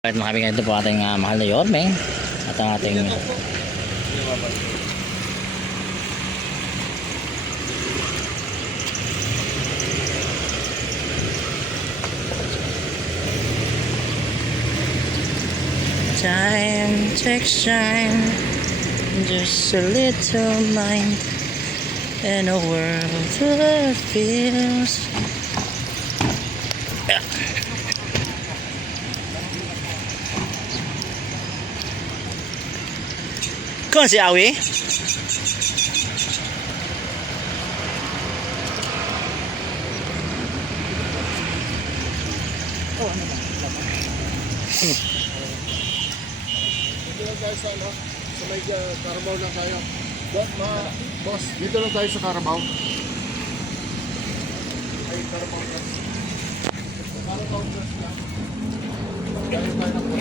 Kahit makabigay ito po ating mahal na Yorme at ang ating time takes time, just a little mind in a world that feels Kung si Awi? Oh, ano ba? Dito lang tayo sa may Carabao na tayo. Boss, dito lang tayo sa Carabao. Ay, Carabao na. Carabao na. Galing tayo na po.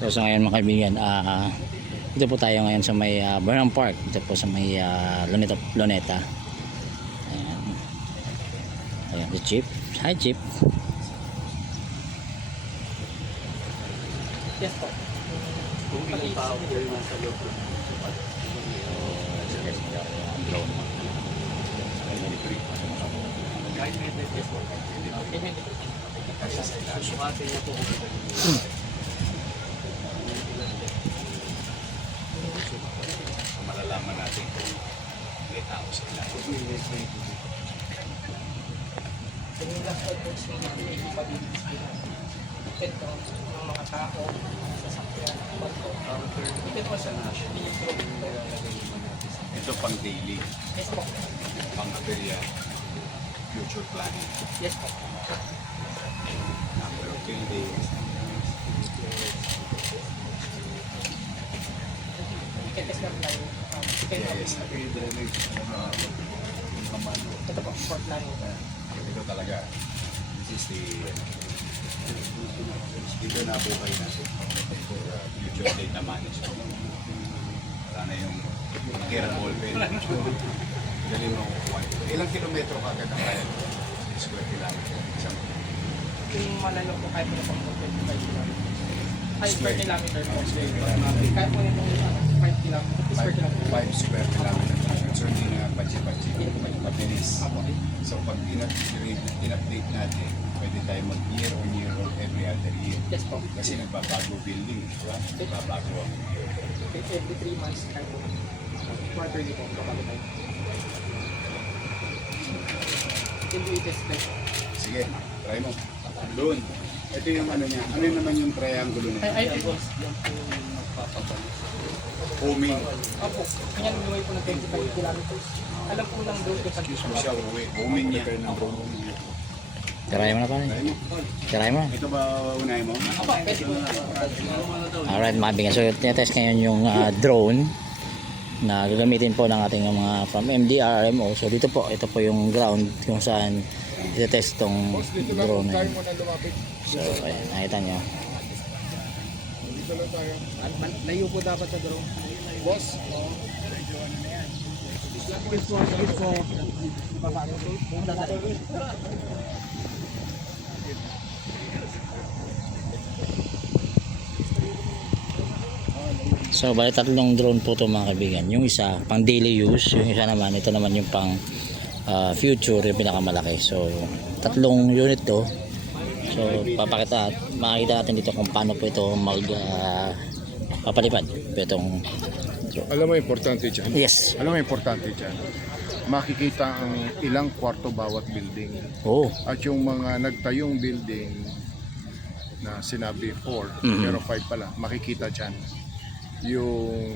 So ngayon mga kaibigan, dito po tayo ngayon sa may Burnham Park, dito po sa may Luneta. Ayan. Ayan si Chip. Hi Chip. Yes po. Kung ilang tao po yung nasa loob. Drone. Kahit may yes po. Susukatin niya po. Malalaman natin kung may tao sila. Ng mga tao, sasakyan, ito po sa Ito pang daily, yes po. pang future planning. Yes po. Number of buildings. Ikitest lang tayo. Yes, Ito po, for planning. ito talaga. This is dito na buhay natin for future data management. Wala na yung careful pen. Galing mo kukuha. Ilang kilometro ka kaya? Square kilometer. Yung malalo po kahit mo pang 25 kilometers. Ay, per kilometer po. Kahit mo nito 5 kilometers. 5 square kilometer. So hindi na pachi-pachi. Mabilis. So pag in-update natin, pwede tayo mag-year on year or every other year. Yes po. Kasi nagbabago building, di ba? Nagbabago ang Every 3 months kahit mo. Quarterly po. Kapag tayo. Can do it test. sige, try mo. Doon. Ito yung ano niya. Ano naman yung triangulo niya? Ay, boss. Yan po yung magpapabalik. Homing. Opo. Kanya lumiway po ng 25 kilometers. Alam po lang doon kung Excuse mo siya, homing niya. Tirahin mo na pala. Try mo. Tirahin mo. Ito ba unahin mo? Opo, pwede po. Alright mga kaibigan. So tinetest ngayon yung drone na gagamitin po ng ating mga from MDRMO. So dito po, ito po yung ground kung saan itetest tong Boss, dito lang drone na tayo yun. muna lumapit. So ayan, nakita nyo. Dito lang tayo. Layo po dapat sa drone. Boss, So bali tatlong drone po to mga kaibigan. Yung isa pang daily use, yung isa naman ito naman yung pang future, yung pinakamalaki. So tatlong unit to. So papakita at makikita natin dito kung paano po ito mag papalipad itong alam mo importante dyan? yes. Alam mo importante dyan? Makikita ang ilang kwarto bawat building. Oh. At yung mga nagtayong building na sinabi 4, pero 5 pala, makikita dyan. yung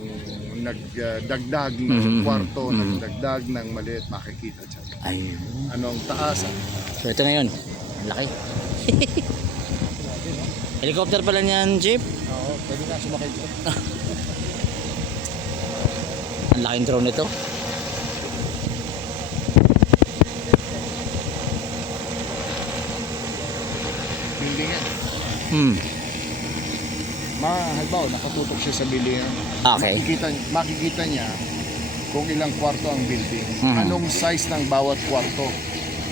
nagdagdag ng Mhm. kwarto, Mhm. nagdagdag ng maliit, makikita dyan. Ayun. Anong taas? So ito na yun. Ang laki. Helicopter pala niyan, Chip. Oo, pwede na sumakay dyan. Ang laking drone nito. Building yan. Hmm. Halimbawa, nakatutok siya sa building. Okay. Makikita niya kung ilang kwarto ang building. Mhm. Anong size ng bawat kwarto.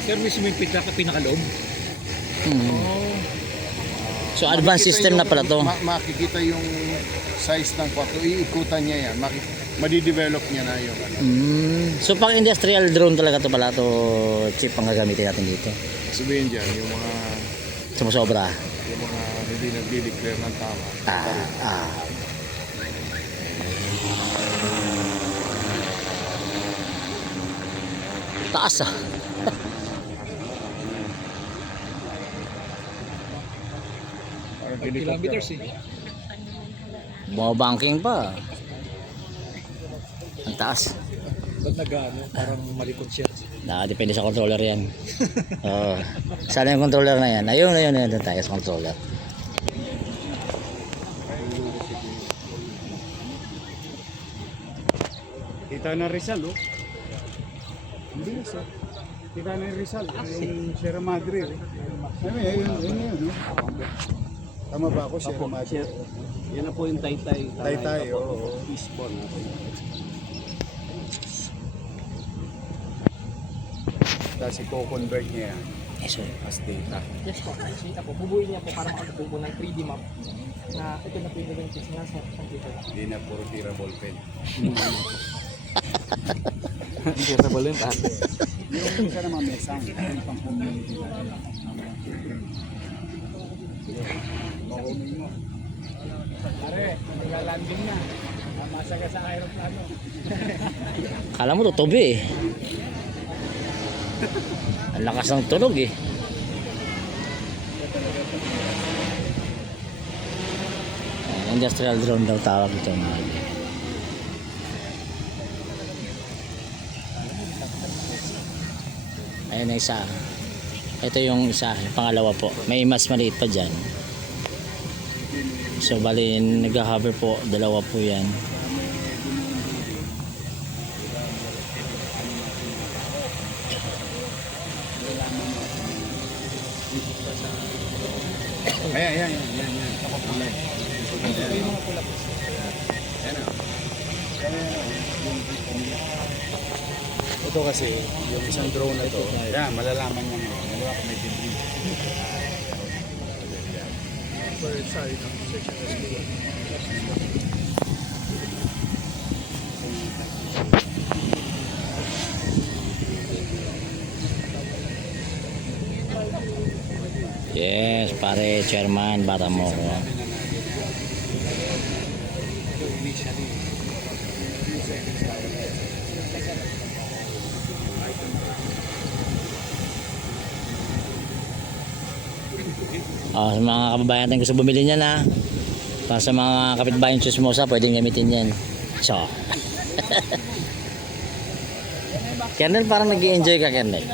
Sir, mismo yung pinakaloob. Hmm. So advanced Makikita system na pala to. Makikita yung size ng kwarto. Iikutan niya yan. Madidevelop niya na yung ano. So pang industrial drone talaga to pala to, Chip, ang gagamitin natin dito. Sabihin dyan, yung mga Sumusobra. hindi nagdi-declare ng tama. Ah. Taas ah. Kilometers eh. Bumabanking pa. Ang taas. Ba't parang malikot siya? Nakadepende sa controller yan. Oo. Sana yung controller na yan. Ayun. Doon tayo sa controller. Kita na Rizal, oh. Hindi na, sir. Kita na yung Rizal, yung Sierra Madre. Ayun, no? Tama ba ako, Sierra Madre? Yan na po yung Taytay. Taytay, oo. Eastbourne. Tapos i-convert niya yan Yes, sir. as data. Yes po. Kita po. Bubuin niya po parang ano po ng 3D map na ito na po yung gagawin nga sa computer. Hindi na puro tira ballpen. Hindi sa balon pa. Yung isa naman may sound, yung pang community na. Makunin mo. Pare, maglalanding na. Masa ka sa aeroplano. Kala mo tutubi eh. Ang lakas ng tunog eh. Industrial drone daw tawag ito mga kaibigan. Ayan na isa. Ito yung isa, yung pangalawa po. May mas maliit pa dyan. So bali nag-hover po, dalawa po yan. Ayan. Ito kasi, yung isang drone na to, yan, malalaman niya mo. Dalawa kung may debris. Yes, pare, chairman, bata mo ko. Sa mga kababayan natin gusto bumili niyan ha. Para sa mga kapitbahay ng Chismosa, pwedeng gamitin yan. So. Kernel, parang nag-i-enjoy ka, Kernel.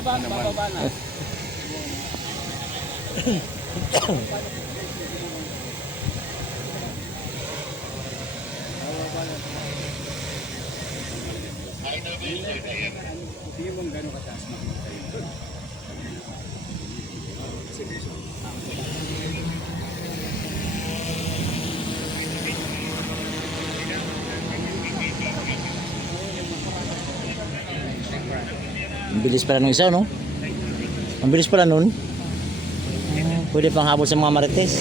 Hindi mo gano'ng kataas makikita yun. Ang bilis pala nung isa, no? Ang bilis pala nun. Pwede pang habol sa mga marites.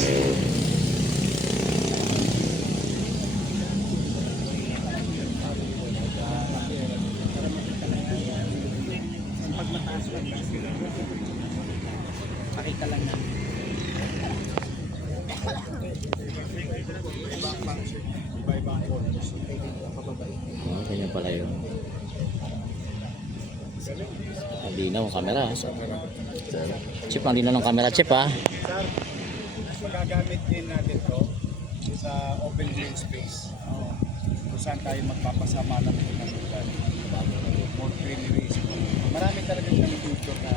Pakita lang na. Ganyan pala yun. Ang linaw ang camera. Chip, ang linaw ng camera, Chip ha. Magagamit din natin to sa open green space. saan tayo magpapasama ng lugar. More greeneries. Marami talaga ng future na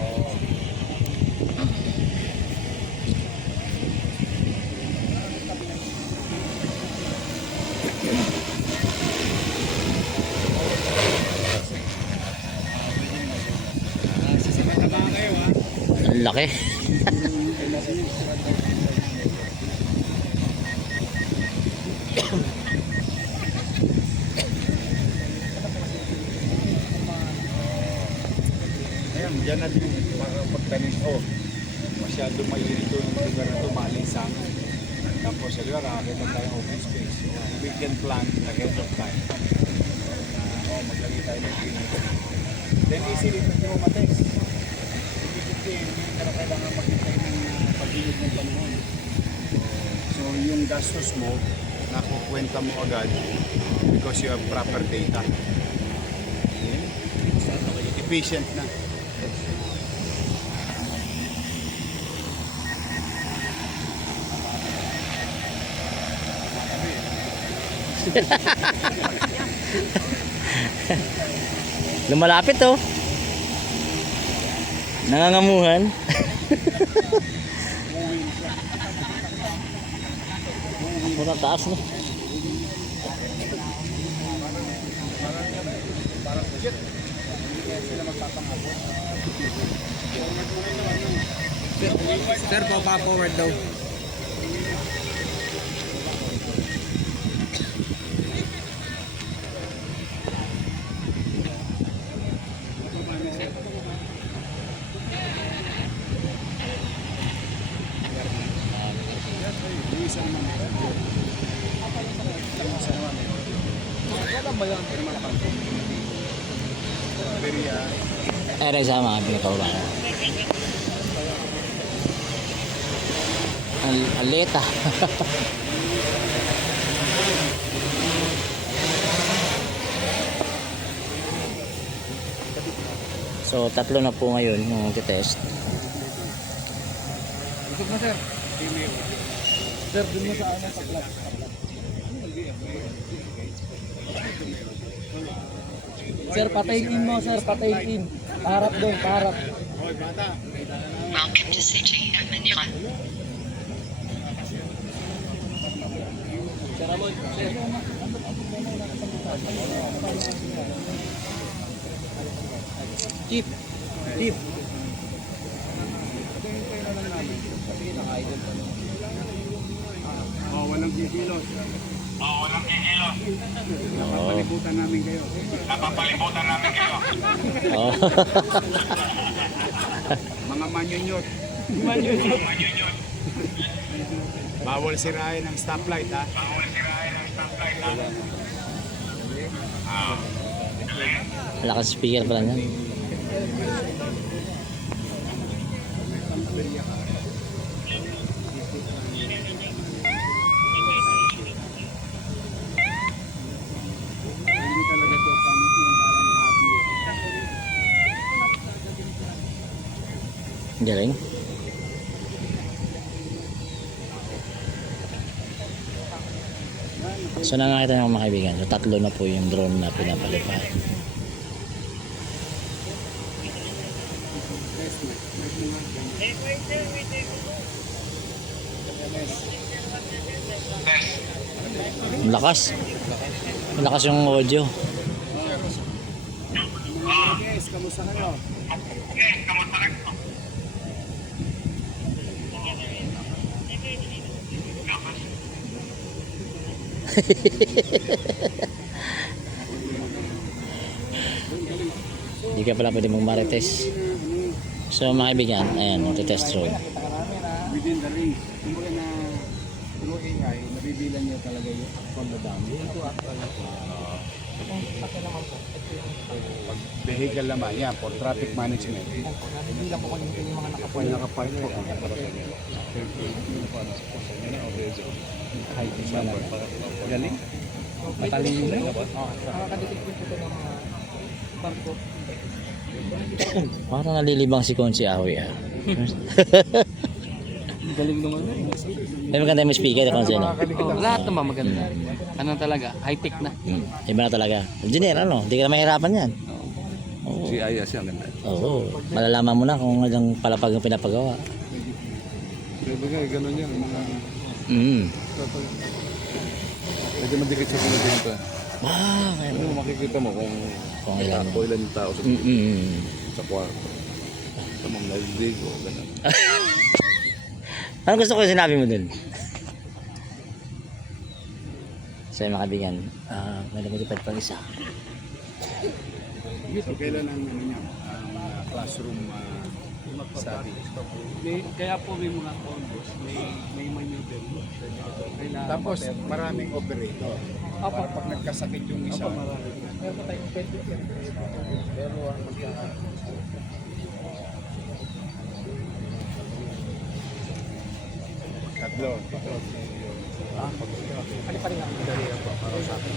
Oo. Ang laki. Ayan, dyan na din makapagtanim. Oh, masyado mainit yung lugar na ito, maalisangan. Tapos sa lugar, nakakita tayong open space. We can plan ahead of time. Maglagay tayo ng green. Then easily, hindi mo matext. Hindi ka na kailangan maghintay ng pag-init ng panahon. So yung gastos mo, nakukwenta mo agad because you have proper data. Efficient na. Lumalapit oh. Nangangamuhan. Muna taas no. Sir, forward daw. Ere sa mga pinakawalan. Aleta. So tatlo na po ngayon yung test. Isip mo, sir. Sir, dun mo sa ano sa club. Sir, patayin in mo, sir. Patayin in. Paharap doon, paharap. Welcome to City of Manila. Sir Ramon, sir. Chief. Chief. Oh, walang kikilos. Oo. Napapalibutan namin kayo. Oo. Mga manyunyot. Bawal sirain ang stoplight, ha? Lakas speaker pala niyan. Hindi talaga ito pang yung parang hobby. Galing. So nakakita niyo mga kaibigan, so tatlo na po yung drone na pinapalipad. Ang lakas. Ang lakas yung audio. Yes, kamusta kayo? Hindi ka pala pwede mag-marites. So mga kaibigan, ayan, test drone. Within the range. Kumbaga na through AI, nabibilan niya talaga yung actual na dami. Vehicle naman, yan, for traffic management. Nabibilang ko kung yung mga nakapoy. Nakapark po. Galing. Matalino. Nakakadetect po ito ng mga barko. Parang nalilibang si Konsi Ahoy ah. Galing naman. May maganda yung speaker kung sino. Oh, lahat naman maganda. Ano talaga, high-tech na. Iba na talaga. Engineer, ano? Hindi ka na mahirapan yan. Oo. Si Ayas yan, ganda. Oo. Malalaman mo na kung anong palapag yung pinapagawa. Pwede nga, gano'n yan. Mga... Pwede madikit sa pinagpunta. Kaya Ano makikita mo kung ilan. kung ilan yung tao sa, sa kwarto. Sa mga naldig o gano'n. Ano gusto ko yung sinabi mo dun? So mga kaibigan, may lumilipad pang isa. So kailan ang ano niya, ang classroom study? Kaya po may mga combos, may maneuver. Tapos maraming operator. Para pag nagkasakit yung isa. Meron pa tayong 20 yan. Pero ang tatlo. Ano pa rin ang dali lang po para sa akin.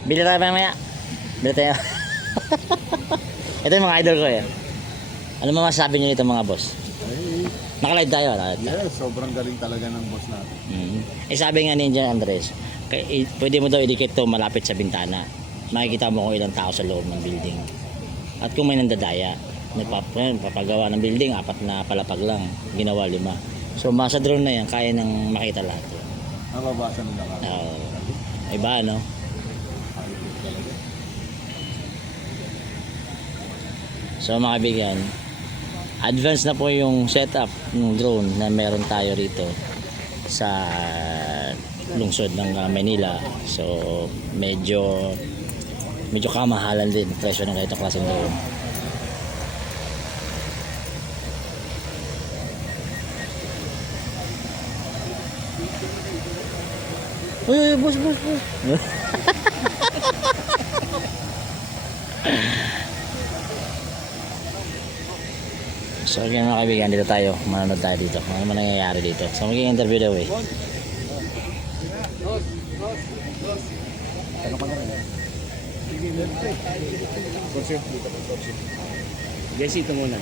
Bili tayo mamaya. Bili tayo. Ito yung mga idol ko eh. Ano mga masasabi nyo nito mga boss? Nakalive tayo. Yes, sobrang galing talaga ng boss natin. Sabi nga ni Indian Andres, pwede mo daw idikit to malapit sa bintana. Makikita mo kung ilang tao sa loob ng building. At kung may nandadaya, papagawa ng building, 4 na palapag lang, ginawa 5. So masa drone na yan, kaya nang makita lahat. Nababasa nila ka. Iba no? So mga kaibigan, advance na po yung setup ng drone na meron tayo rito sa lungsod ng Manila. So medyo kamahalan din presyo ng ganitong klaseng drone. Uy, boss. So yun mga kaibigan, dito tayo, manonood tayo dito kung ano man nangyayari dito. So magiging interview daw eh. Jesse, ito muna.